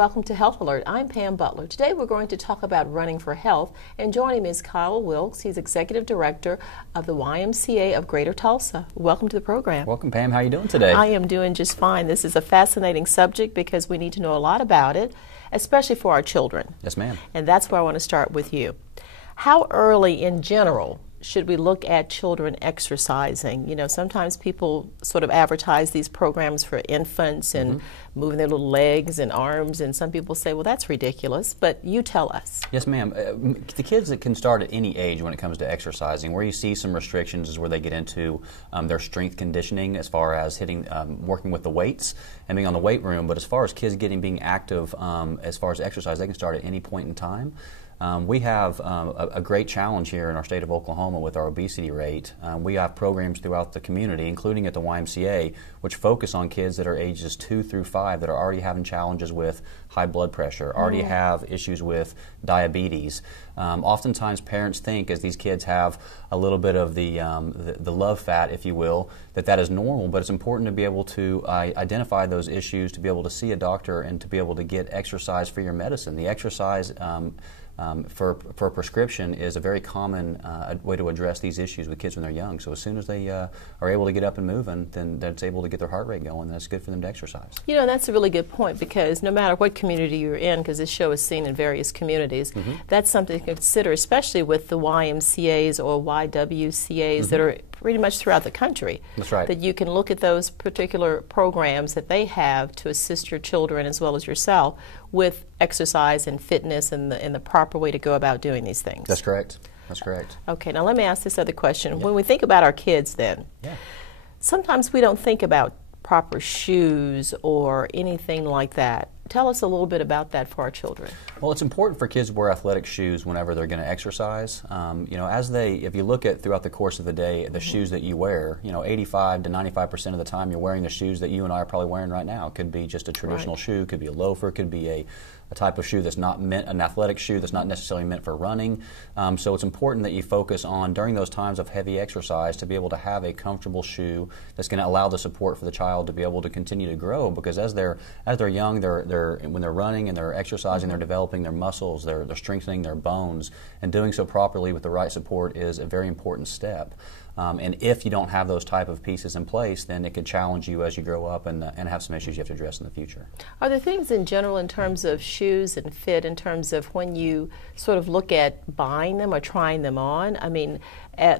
Welcome to Health Alert. I'm Pam Butler. Today we're going to talk about running for health, and joining me is Kyle Wilkes. He's Executive Director of the YMCA of Greater Tulsa. Welcome to the program. Welcome, Pam. How are you doing today? I am doing just fine. This is a fascinating subject because we need to know a lot about it, especially for our children. Yes, ma'am. And that's where I want to start with you. How early in general should we look at children exercising? You know, sometimes people sort of advertise these programs for infants and moving their little legs and arms, and some people say, well, that's ridiculous, but you tell us. Yes, ma'am. The kids that can start at any age when it comes to exercising, where you see some restrictions is where they get into their strength conditioning as far as working with the weights and being on the weight room, but as far as kids being active as far as exercise, they can start at any point in time. We have a great challenge here in our state of Oklahoma with our obesity rate. We have programs throughout the community, including at the YMCA, which focus on kids that are ages 2 through 5 that are already having challenges with high blood pressure, already have issues with diabetes. Oftentimes parents think, as these kids have a little bit of the love fat, if you will, that is normal, but it's important to be able to identify those issues, to be able to see a doctor, and to be able to get exercise for your medicine. The exercise for a prescription is a very common way to address these issues with kids when they're young. So as soon as they are able to get up and moving, then that's able to get their heart rate going, and that's good for them to exercise. You know, that's a really good point, because no matter what community you're in, because this show is seen in various communities, that's something to consider, especially with the YMCAs or YWCAs that are pretty much throughout the country. That's right. That you can look at those particular programs that they have to assist your children as well as yourself with exercise and fitness and the proper way to go about doing these things. That's correct. That's correct. Okay, now let me ask this other question. When we think about our kids then, sometimes we don't think about proper shoes or anything like that. Tell us a little bit about that for our children. Well, it's important for kids to wear athletic shoes whenever they're going to exercise. You know, if you look at throughout the course of the day, the shoes that you wear, you know, 85 to 95% of the time you're wearing the shoes that you and I are probably wearing right now. It could be just a traditional shoe, could be a loafer, it could be a type of shoe that's not meant, an athletic shoe that's not necessarily meant for running. So it's important that you focus on, during those times of heavy exercise, to be able to have a comfortable shoe that's going to allow the support for the child to be able to continue to grow, because as they're young, when they're running and they're exercising, they're developing their muscles, they're strengthening their bones, and doing so properly with the right support is a very important step. And if you don't have those type of pieces in place, then it could challenge you as you grow up and have some issues you have to address in the future. Are there things in general in terms of shoes and fit, in terms of when you sort of look at buying them or trying them on? I mean,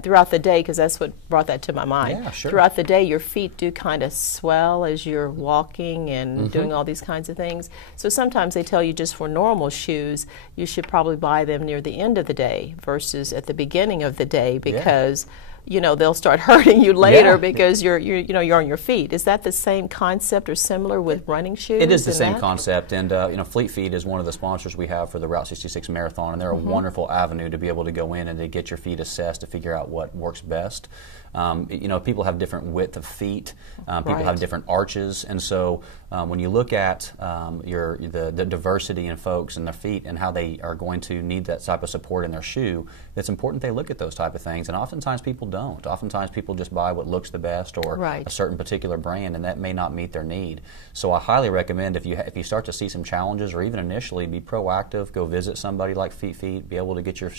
throughout the day, because that's what brought that to my mind. Yeah, sure. Throughout the day, your feet do kind of swell as you're walking and doing all these kinds of things. So sometimes they tell you just for normal shoes, you should probably buy them near the end of the day versus at the beginning of the day, because you know, they'll start hurting you later because you're on your feet. Is that the same concept or similar with running shoes? It is the same concept, and you know, Fleet Feet is one of the sponsors we have for the Route 66 Marathon, and they're a wonderful avenue to be able to go in and to get your feet assessed to figure out what works best. You know, people have different width of feet. People have different arches, and so when you look at the diversity in folks and their feet and how they are going to need that type of support in their shoe, it's important they look at those type of things. And oftentimes people don't. Oftentimes people just buy what looks the best or a certain particular brand, and that may not meet their need. So I highly recommend, if you start to see some challenges, or even initially, be proactive. Go visit somebody like Feet, be able to get your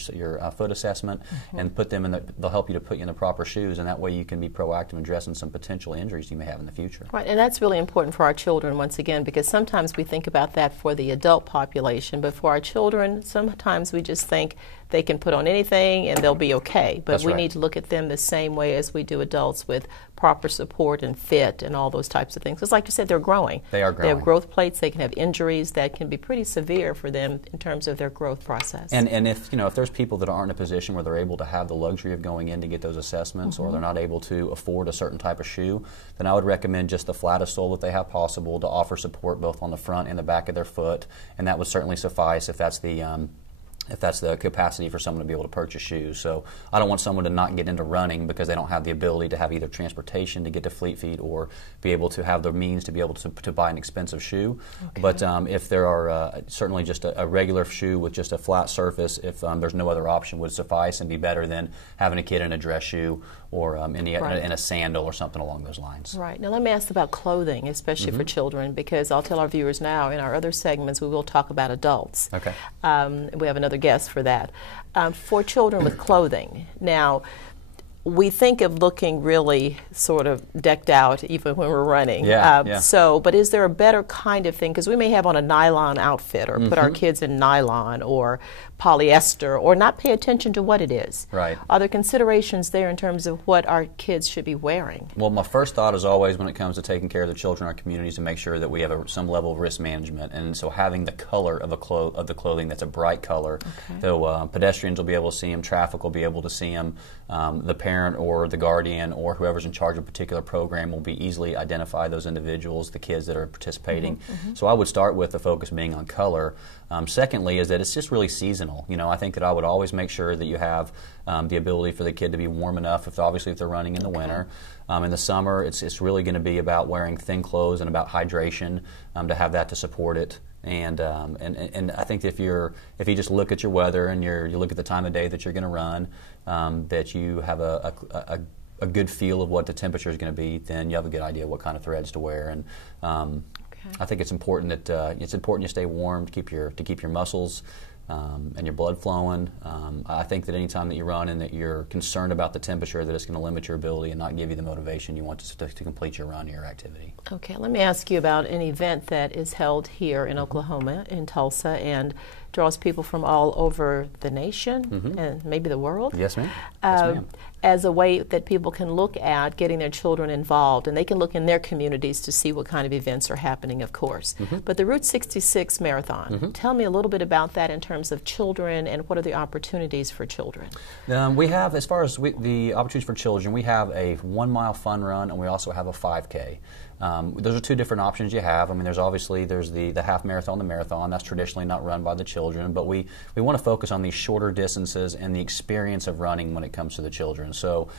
foot assessment and put them in they'll help you to put you in the proper shoes, and that way you can be proactive in addressing some potential injuries you may have in the future. Right, and that's really important for our children, once again, because sometimes we think about that for the adult population, but for our children, sometimes we just think they can put on anything and they'll be okay. But we need to look at them the same way as we do adults, with proper support and fit and all those types of things. Because like you said, they're growing. They are growing. They have growth plates. They can have injuries that can be pretty severe for them in terms of their growth process. And if there's people that aren't in a position where they're able to have the luxury of going in to get those assessments, or they're not able to afford a certain type of shoe, then I would recommend just the flattest sole that they have possible to offer support both on the front and the back of their foot, and that would certainly suffice if that's the if that's the capacity for someone to be able to purchase shoes. So I don't want someone to not get into running because they don't have the ability to have either transportation to get to Fleet Feet or be able to have the means to be able to buy an expensive shoe. Okay. But if there are certainly just a regular shoe with just a flat surface, if there's no other option, would suffice and be better than having a kid in a dress shoe or in a sandal or something along those lines. Right. Now let me ask about clothing, especially for children, because I'll tell our viewers now in our other segments we will talk about adults. Okay. We have another guest for that. For children with clothing, now we think of looking really sort of decked out even when we're running. Yeah. So, but is there a better kind of thing? Because we may have on a nylon outfit or put our kids in nylon or polyester or not pay attention to what it is. Right. Are there considerations there in terms of what our kids should be wearing? Well, my first thought is always when it comes to taking care of the children in our communities to make sure that we have some level of risk management. And so having the color of the clothing that's a bright color, so pedestrians will be able to see them, traffic will be able to see them, the parent or the guardian or whoever's in charge of a particular program will be easily identify those individuals, the kids that are participating. So I would start with the focus being on color. Secondly is that it's just really seasonal. You know, I think that I would always make sure that you have the ability for the kid to be warm enough, if they're running in the winter. In the summer, it's really going to be about wearing thin clothes and about hydration to have that to support it. And I think if you just look at your weather and you look at the time of day that you're going to run, that you have a good feel of what the temperature is going to be, then you have a good idea what kind of threads to wear. And I think it's important that you stay warm to keep your muscles and your blood flowing. I think that any time that you run and that you're concerned about the temperature, that it's going to limit your ability and not give you the motivation you want to complete your run or your activity. Okay, let me ask you about an event that is held here in Oklahoma, in Tulsa, and draws people from all over the nation and maybe the world. Yes, ma'am. Yes, ma'am. As a way that people can look at getting their children involved, and they can look in their communities to see what kind of events are happening, of course. But the Route 66 Marathon, tell me a little bit about that in terms of children and what are the opportunities for children? We have, as far as the opportunities for children, we have a 1 mile fun run and we also have a 5K. Those are two different options you have. I mean, there's the half marathon, the marathon. That's traditionally not run by the children, but we want to focus on these shorter distances and the experience of running when it comes to the children. So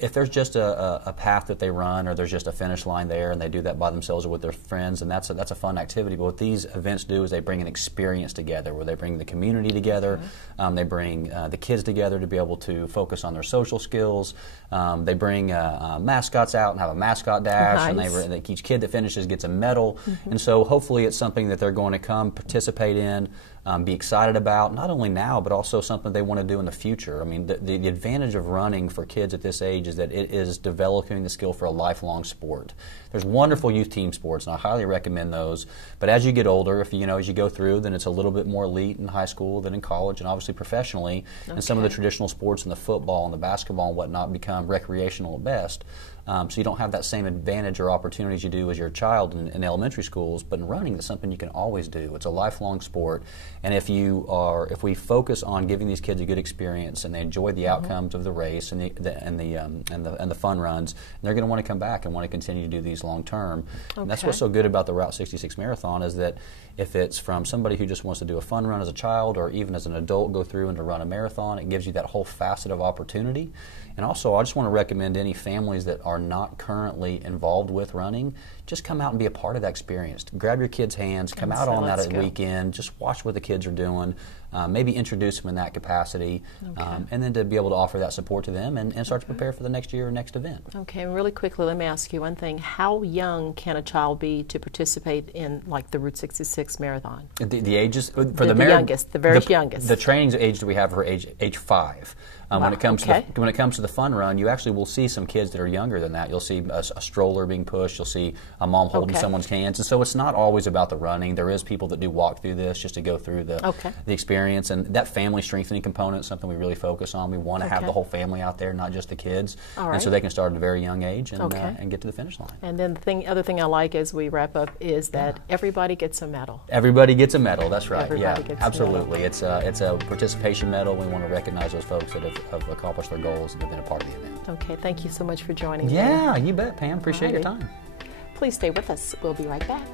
if there's just a path that they run or there's just a finish line there and they do that by themselves or with their friends, and that's a fun activity. But what these events do is they bring an experience together where they bring the community together, they bring the kids together to be able to focus on their social skills. They bring mascots out and have a mascot dash, and each kid that finishes gets a medal. And so hopefully it's something that they're going to come participate in, be excited about, not only now, but also something they want to do in the future. I mean, the advantage of running for kids at this age is that it is developing the skill for a lifelong sport. There's wonderful youth team sports, and I highly recommend those. But as you get older, as you go through, then it's a little bit more elite in high school than in college, and obviously professionally. And some of the traditional sports and the football and the basketball and whatnot become recreational at best. So you don't have that same advantage or opportunities you do as your child in elementary schools, but in running, it's something you can always do. It's a lifelong sport, and if we focus on giving these kids a good experience and they enjoy the outcomes of the race and the fun runs, they're going to want to come back and want to continue to do these long term. And that's what's so good about the Route 66 Marathon is that if it's from somebody who just wants to do a fun run as a child or even as an adult go through and to run a marathon, it gives you that whole facet of opportunity. And also, I just want to recommend any families that are not currently involved with running, just come out and be a part of that experience. Grab your kids' hands, come out on that weekend, just watch what the kids are doing, maybe introduce them in that capacity, and then to be able to offer that support to them and start to prepare for the next year or next event. Okay, really quickly, let me ask you one thing. How young can a child be to participate in, like, the Route 66 Marathon? The ages? For the youngest, the very youngest. The training age that we have for age 5. When it comes to the fun run, you actually will see some kids that are younger than that. You'll see a stroller being pushed. You'll see a mom holding someone's hands. And so it's not always about the running. There is people that do walk through this just to go through the experience. And that family strengthening component is something we really focus on. We want to have the whole family out there, not just the kids. And so they can start at a very young age and get to the finish line. And then the other thing I like as we wrap up is that everybody gets a medal. Everybody gets a medal. That's right. Everybody gets absolutely. It's a participation medal. We want to recognize those folks that have accomplished their goals and have been a part of the event. Okay, thank you so much for joining me. Yeah, you bet, Pam. Appreciate your time. Please stay with us. We'll be right back.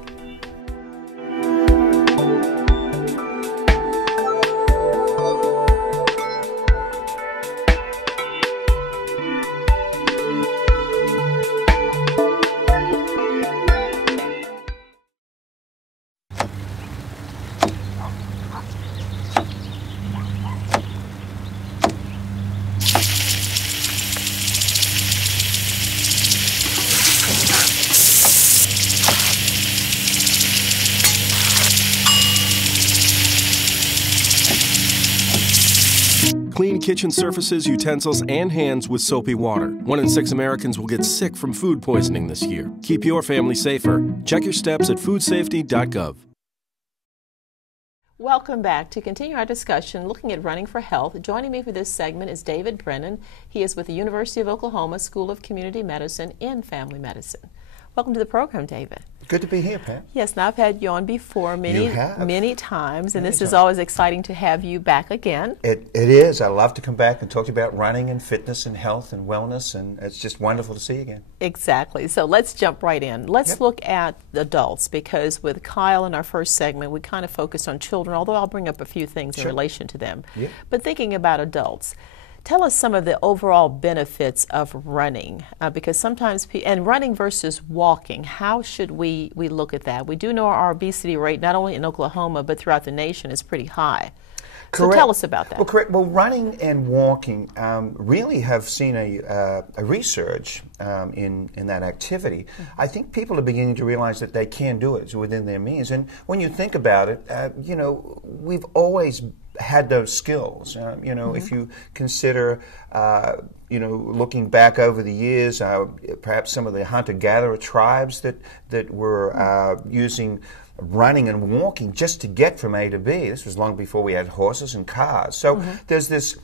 kitchen surfaces, utensils, and hands with soapy water. 1 in 6 Americans will get sick from food poisoning this year. Keep your family safer. Check your steps at foodsafety.gov. Welcome back. To continue our discussion looking at running for health, joining me for this segment is David Brennan. He is with the University of Oklahoma School of Community Medicine and Family Medicine. Welcome to the program, David. Good to be here, Pat. Yes, now I've had you on before many times, and this is always exciting to have you back again. It is. I love to come back and talk to you about running and fitness and health and wellness, and it's just wonderful to see you again. Exactly. So let's jump right in. Let's look at the adults, because with Kyle in our first segment, we kind of focused on children, although I'll bring up a few things in relation to them. But thinking about adults, tell us some of the overall benefits of running, because sometimes, and running versus walking, how should we look at that? We do know our obesity rate, not only in Oklahoma, but throughout the nation, is pretty high. Correct. So tell us about that. Well, correct. Well, running and walking really have seen a resurge in that activity. I think people are beginning to realize that they can do it within their means. And when you think about it, you know, we've always had those skills. You know, if you consider, you know, looking back over the years, perhaps some of the hunter-gatherer tribes that were using running and walking just to get from A to B. This was long before we had horses and cars. So there's this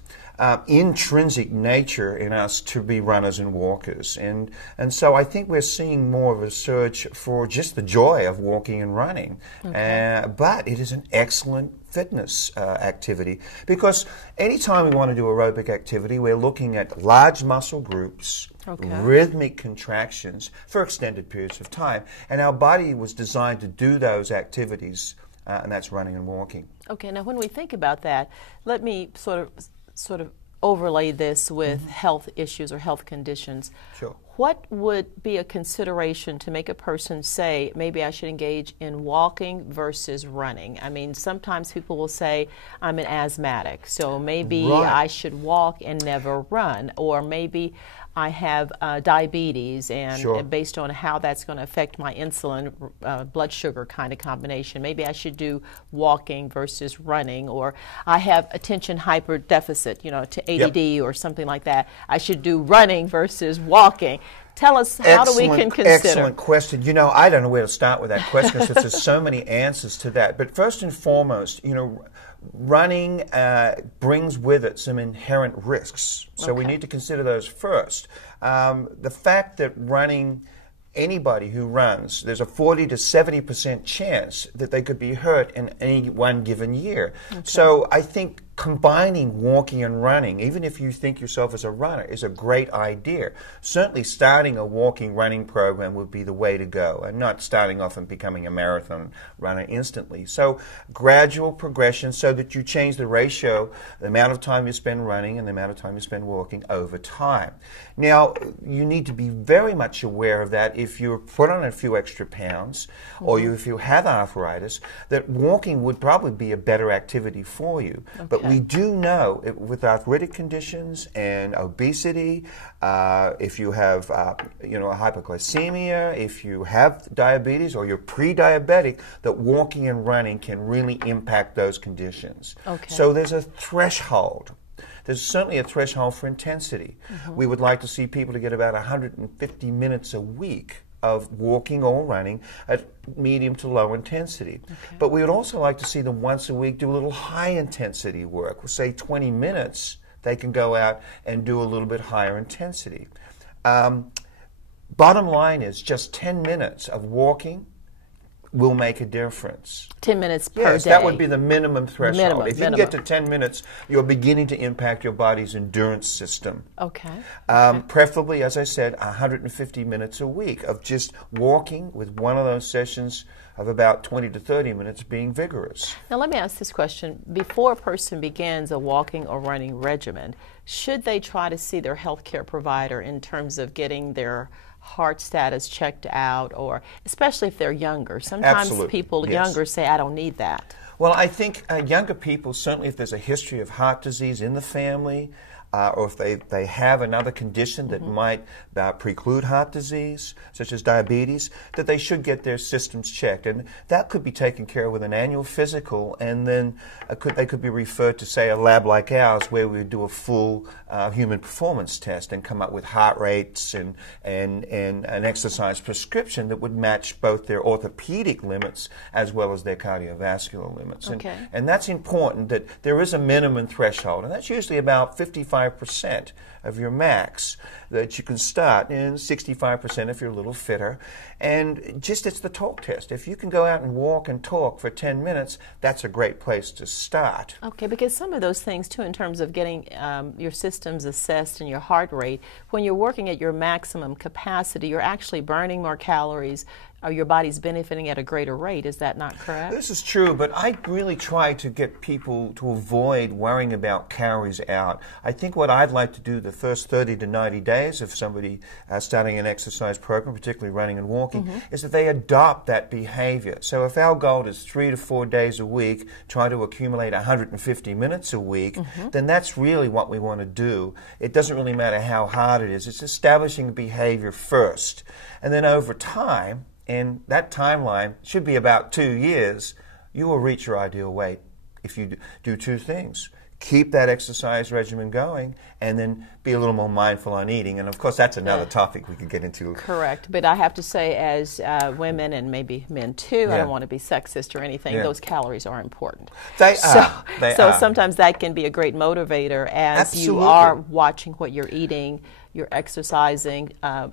intrinsic nature in us to be runners and walkers. And so I think we're seeing more of a surge for just the joy of walking and running. But it is an excellent fitness activity, because anytime we want to do aerobic activity, we're looking at large muscle groups, rhythmic contractions for extended periods of time. And our body was designed to do those activities, and that's running and walking. Okay, now when we think about that, let me sort of overlay this with health issues or health conditions. Sure. What would be a consideration to make a person say, maybe I should engage in walking versus running? I mean, sometimes people will say, I'm an asthmatic, so maybe I should walk and never run. Or maybe I have diabetes, and based on how that's going to affect my insulin, blood sugar kind of combination, maybe I should do walking versus running. Or I have attention hyperdeficit, you know, to ADD or something like that. I should do running versus walking. Tell us, how do we consider? Excellent question. You know, I don't know where to start with that question, because there's so many answers to that. But first and foremost, you know, running brings with it some inherent risks. So we need to consider those first. The fact that running, anybody who runs, there's a 40 to 70% chance that they could be hurt in any one given year. So I think combining walking and running, even if you think yourself as a runner, is a great idea. Certainly starting a walking running program would be the way to go, and not starting off and becoming a marathon runner instantly. So gradual progression, so that you change the ratio, the amount of time you spend running and the amount of time you spend walking over time. Now, you need to be very much aware of that if you're put on a few extra pounds, or if you have arthritis, that walking would probably be a better activity for you. But we do know, with arthritic conditions and obesity, if you have you know, a hypoglycemia, if you have diabetes or you're pre-diabetic, that walking and running can really impact those conditions. So there's a threshold. There's certainly a threshold for intensity. We would like to see people to get about 150 minutes a week of walking or running at medium to low intensity. But we would also like to see them once a week do a little high intensity work. We'll say 20 minutes, they can go out and do a little bit higher intensity. Bottom line is, just 10 minutes of walking will make a difference. 10 minutes per day. Yes, that would be the minimum threshold. If you can get to 10 minutes, you're beginning to impact your body's endurance system. Preferably, as I said, 150 minutes a week of just walking, with one of those sessions of about 20 to 30 minutes being vigorous. Now let me ask this question. Before a person begins a walking or running regimen, should they try to see their healthcare provider in terms of getting their heart status checked out, or especially if they're younger? Sometimes people younger say, I don't need that. Well, I think younger people, certainly if there's a history of heart disease in the family, or if they have another condition that might preclude heart disease, such as diabetes, that they should get their systems checked. And that could be taken care of with an annual physical, and then they could be referred to, say, a lab like ours, where we do a full human performance test and come up with heart rates and an exercise prescription that would match both their orthopedic limits as well as their cardiovascular limits. Okay. And that's important, that there is a minimum threshold, and that's usually about 55% of your max that you can start, and 65% if you're a little fitter. And just, it's the talk test. If you can go out and walk and talk for 10 minutes, that's a great place to start. Okay, because some of those things, too, in terms of getting your systems assessed and your heart rate, when you're working at your maximum capacity, you're actually burning more calories, or your body's benefiting at a greater rate. Is that not correct? This is true, but I really try to get people to avoid worrying about calories out. I think what I'd like to do the first 30 to 90 days of somebody starting an exercise program, particularly running and walking, is that they adopt that behavior. So if our goal is 3 to 4 days a week, try to accumulate 150 minutes a week, then that's really what we want to do. It doesn't really matter how hard it is. It's establishing behavior first. And then over time, and that timeline should be about 2 years, you will reach your ideal weight if you do two things. Keep that exercise regimen going, and then be a little more mindful on eating. And of course, that's another topic we could get into. Correct. But I have to say, as women, and maybe men too, I don't want to be sexist or anything, those calories are important. They are. So sometimes that can be a great motivator as you are watching what you're eating, you're exercising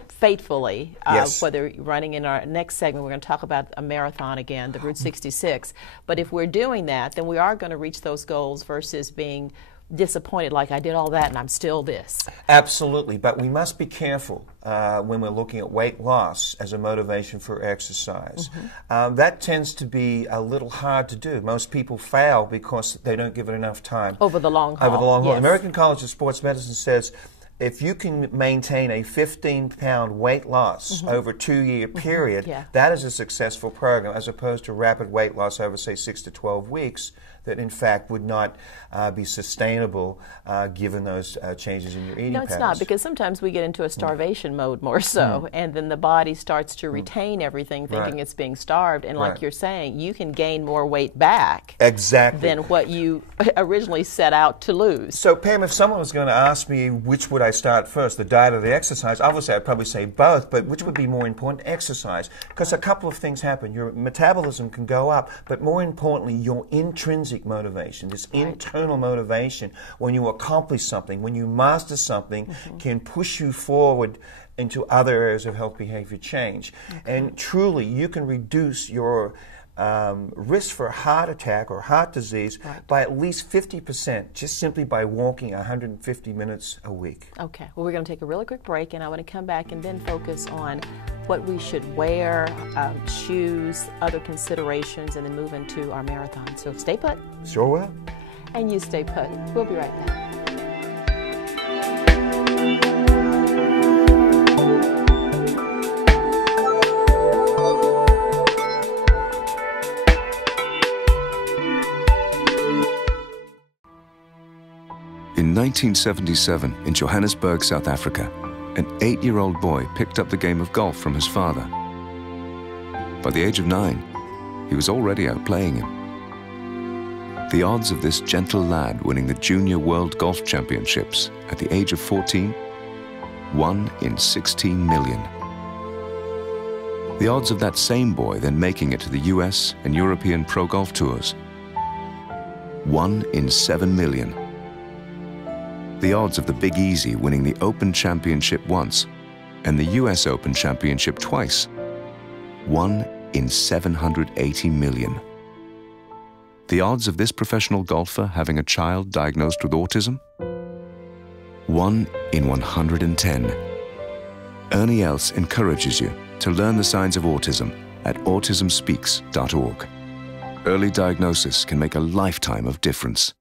faithfully, whether you're running. In our next segment, we're going to talk about a marathon again, the Route 66. But if we're doing that, then we are going to reach those goals versus being disappointed, like I did all that and I'm still this. Absolutely, but we must be careful when we're looking at weight loss as a motivation for exercise. That tends to be a little hard to do. Most people fail because they don't give it enough time. Over the long haul. Over the long haul. Yes. The American College of Sports Medicine says if you can maintain a 15-pound weight loss over a 2-year period, that is a successful program, as opposed to rapid weight loss over, say, 6 to 12 weeks, that in fact would not be sustainable given those changes in your eating patterns. No, it's not, because sometimes we get into a starvation mode more so, and then the body starts to retain everything, thinking it's being starved, and like you're saying, you can gain more weight back than what you originally set out to lose. So Pam, if someone was going to ask me which would I start first, the diet or the exercise, obviously I'd probably say both, but which would be more important? Exercise. Because a couple of things happen. Your metabolism can go up, but more importantly, your intrinsic motivation, this internal motivation, when you accomplish something, when you master something, can push you forward into other areas of health behavior change. And truly, you can reduce your risk for heart attack or heart disease by at least 50%, just simply by walking 150 minutes a week. Okay, well, we're going to take a really quick break, and I want to come back and then focus on what we should wear, shoes, other considerations, and then move into our marathon. So stay put. Sure will. And you stay put. We'll be right back. In 1977, in Johannesburg, South Africa, an 8-year-old boy picked up the game of golf from his father. By the age of 9, he was already outplaying him. The odds of this gentle lad winning the Junior World Golf Championships at the age of 14, 1 in 16 million. The odds of that same boy then making it to the US and European Pro Golf Tours, 1 in 7 million. The odds of the Big Easy winning the Open Championship once and the US Open Championship twice, 1 in 780 million. The odds of this professional golfer having a child diagnosed with autism, 1 in 110. Ernie Els encourages you to learn the signs of autism at autismspeaks.org. Early diagnosis can make a lifetime of difference.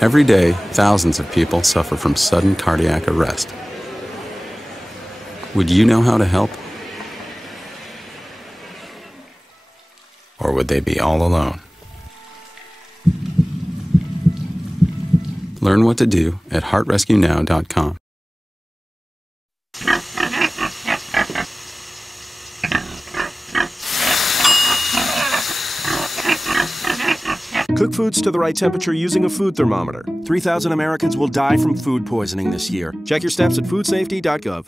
Every day, thousands of people suffer from sudden cardiac arrest. Would you know how to help? Or would they be all alone? Learn what to do at heartrescuenow.com. Cook foods to the right temperature using a food thermometer. 3,000 Americans will die from food poisoning this year. Check your steps at foodsafety.gov.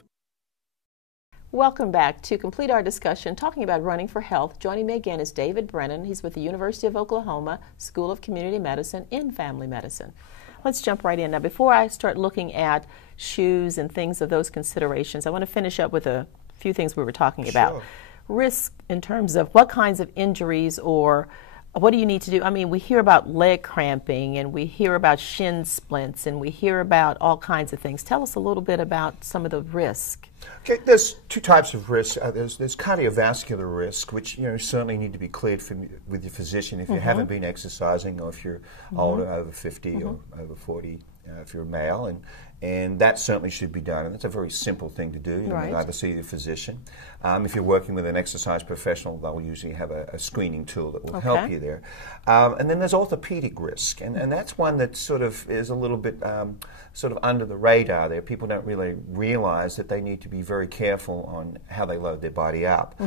Welcome back. To complete our discussion, talking about running for health, joining me again is David Brennan. He's with the University of Oklahoma School of Community Medicine in Family Medicine. Let's jump right in. Now, before I start looking at shoes and things of those considerations, I want to finish up with a few things we were talking about. Risk in terms of what kinds of injuries or what do you need to do? I mean, we hear about leg cramping and we hear about shin splints and we hear about all kinds of things. Tell us a little bit about some of the risk. Okay, there's two types of risk. There's cardiovascular risk, which certainly need to be cleared with your physician if you haven't been exercising, or if you're older, over 50 or over 40, if you're a male, and that certainly should be done. And it's a very simple thing to do. You either see your physician. If you're working with an exercise professional, they'll usually have a screening tool that will help you there. And then there's orthopedic risk, and that's one that sort of is a little bit sort of under the radar there. People don't really realize that they need to be very careful on how they load their body up.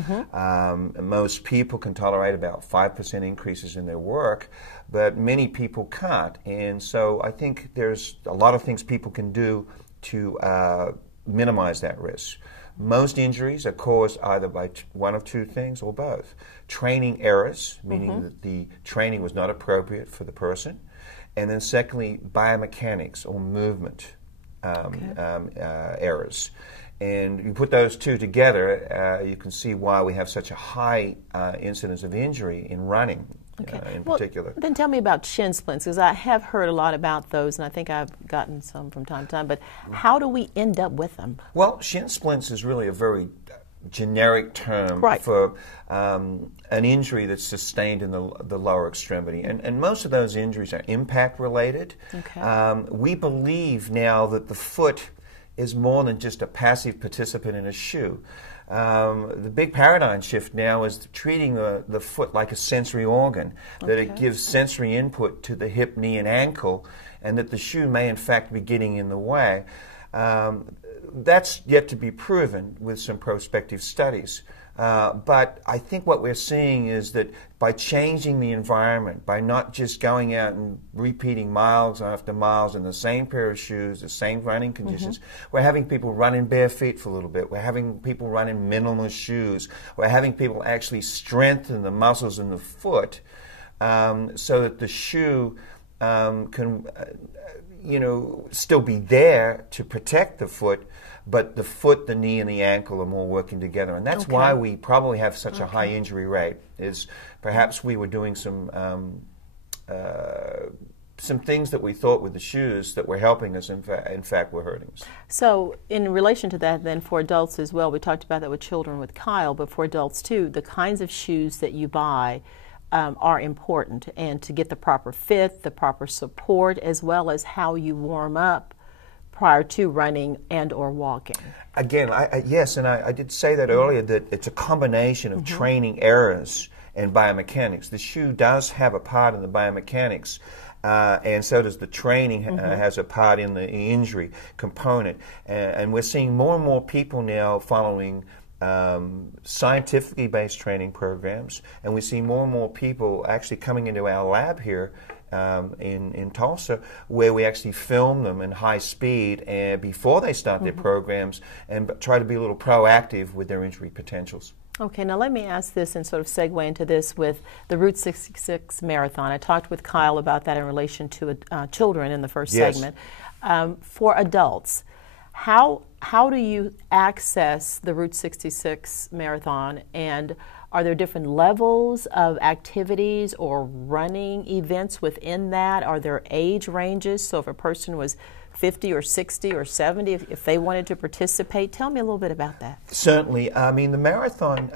Most people can tolerate about 5% increases in their work, but many people can't. And so I think there's a lot of things people can do to minimize that risk. Most injuries are caused either by one of two things or both. Training errors, meaning that the training was not appropriate for the person, and then secondly, biomechanics or movement errors. And you put those two together, you can see why we have such a high incidence of injury in running. In particular. Then tell me about shin splints, because I have heard a lot about those, and I think I've gotten some from time to time, but how do we end up with them? Well, shin splints is really a very generic term for an injury that's sustained in the lower extremity. And most of those injuries are impact related. We believe now that the foot is more than just a passive participant in a shoe. The big paradigm shift now is treating the foot like a sensory organ, that it gives sensory input to the hip, knee, and ankle, and that the shoe may in fact be getting in the way. That's yet to be proven with some prospective studies. But I think what we're seeing is that by changing the environment, by not just going out and repeating miles after miles in the same pair of shoes, the same running conditions, we're having people run in bare feet for a little bit. We're having people run in minimalist shoes. We're having people actually strengthen the muscles in the foot so that the shoe can still be there to protect the foot, but the foot, the knee, and the ankle are more working together. And that's why we probably have such a high injury rate, is perhaps we were doing some things that we thought with the shoes that were helping us, in fact were hurting us. So in relation to that then, for adults as well, we talked about that with children with Kyle, but for adults too, the kinds of shoes that you buy are important, and to get the proper fit, the proper support, as well as how you warm up prior to running and or walking. Again, yes, and I did say that earlier, that it's a combination of training errors and biomechanics. The shoe does have a part in the biomechanics, and so does the training has a part in the injury component. And we're seeing more and more people now following scientifically based training programs, and we see more and more people actually coming into our lab here in Tulsa, where we actually film them in high speed and before they start their programs, and try to be a little proactive with their injury potentials. Okay, now let me ask this and sort of segue into this with the Route 66 Marathon. I talked with Kyle about that in relation to children in the first segment. For adults, how do you access the Route 66 Marathon, and are there different levels of activities or running events within that? Are there age ranges? So if a person was 50 or 60 or 70 if they wanted to participate? Tell me a little bit about that. Certainly. I mean, the marathon,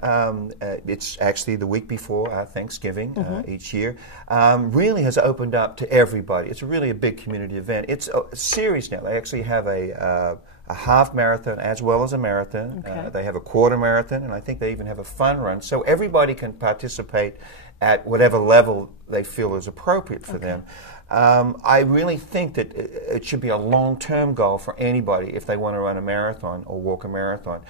it's actually the week before Thanksgiving each year, really has opened up to everybody. It's really a big community event. It's a series now. They actually have a half marathon as well as a marathon. Okay. They have a quarter marathon, and I think they even have a fun run. So everybody can participate at whatever level they feel is appropriate for them. I really think that it should be a long-term goal for anybody if they want to run a marathon or walk a marathon.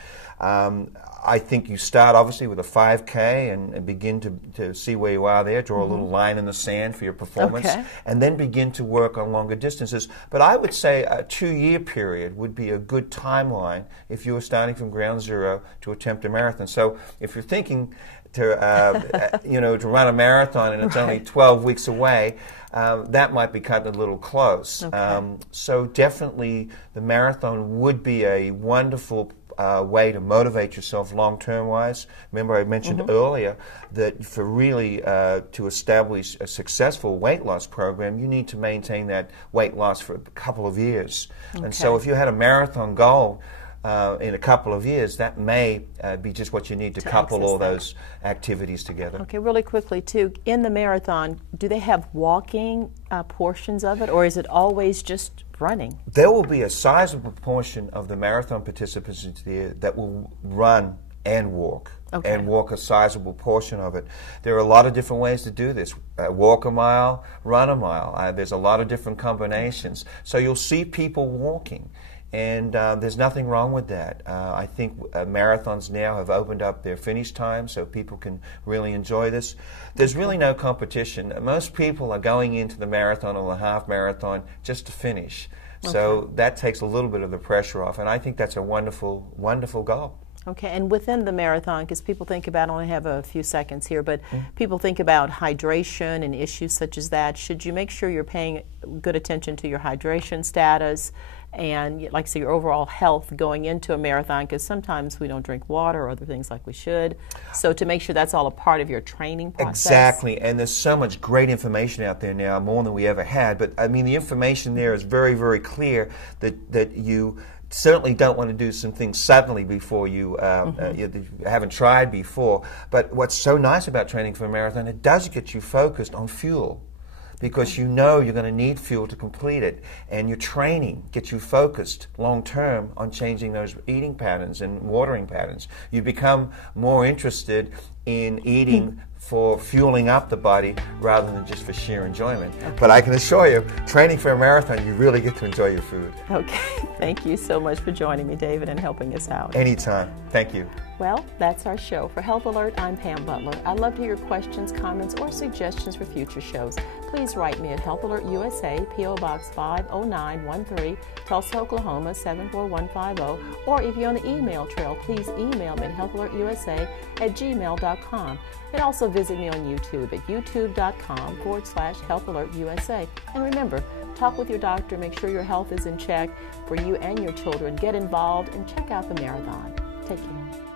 I think you start obviously with a 5K and begin to see where you are there, draw a little line in the sand for your performance, and then begin to work on longer distances. But I would say a 2-year period would be a good timeline if you were starting from ground zero to attempt a marathon. So if you're thinking to to run a marathon and it's only 12 weeks away, that might be cut a little close. So definitely the marathon would be a wonderful way to motivate yourself long-term wise. Remember I mentioned earlier that for really to establish a successful weight loss program, you need to maintain that weight loss for a couple of years. And so if you had a marathon goal in a couple of years, that may be just what you need to couple all those activities together. Okay, really quickly too, in the marathon, do they have walking portions of it, or is it always just running? There will be a sizable proportion of the marathon participants there that will run and walk. And walk a sizable portion of it. There are a lot of different ways to do this. Walk a mile, run a mile. There's a lot of different combinations. So you'll see people walking. And there's nothing wrong with that. I think marathons now have opened up their finish time so people can really enjoy this. There's really no competition. Most people are going into the marathon or the half marathon just to finish. So that takes a little bit of the pressure off. And I think that's a wonderful, wonderful goal. Okay, and within the marathon, because people think about, I only have a few seconds here, but people think about hydration and issues such as that. Should you make sure you're paying good attention to your hydration status and, like I say, your overall health going into a marathon, because sometimes we don't drink water or other things like we should. So to make sure that's all a part of your training process. Exactly, and there's so much great information out there now, more than we ever had. But I mean, the information there is very, very clear that you certainly don't want to do some things suddenly before you haven't tried before. But what's so nice about training for a marathon, it does get you focused on fuel, because you know you're going to need fuel to complete it, and your training gets you focused long term on changing those eating patterns and watering patterns. You become more interested in eating for fueling up the body rather than just for sheer enjoyment. But I can assure you, training for a marathon, you really get to enjoy your food. Okay, thank you so much for joining me, David, and helping us out. Anytime. Thank you. Well, that's our show. For Health Alert, I'm Pam Butler. I'd love to hear your questions, comments, or suggestions for future shows. Please write me at Health Alert USA, P.O. Box 50913, Tulsa, Oklahoma 74150. Or if you're on the email trail, please email me at healthalertusa@gmail.com. And also visit me on YouTube at youtube.com/HealthAlertUSA. And remember, talk with your doctor, make sure your health is in check for you and your children. Get involved and check out the marathon. Take care.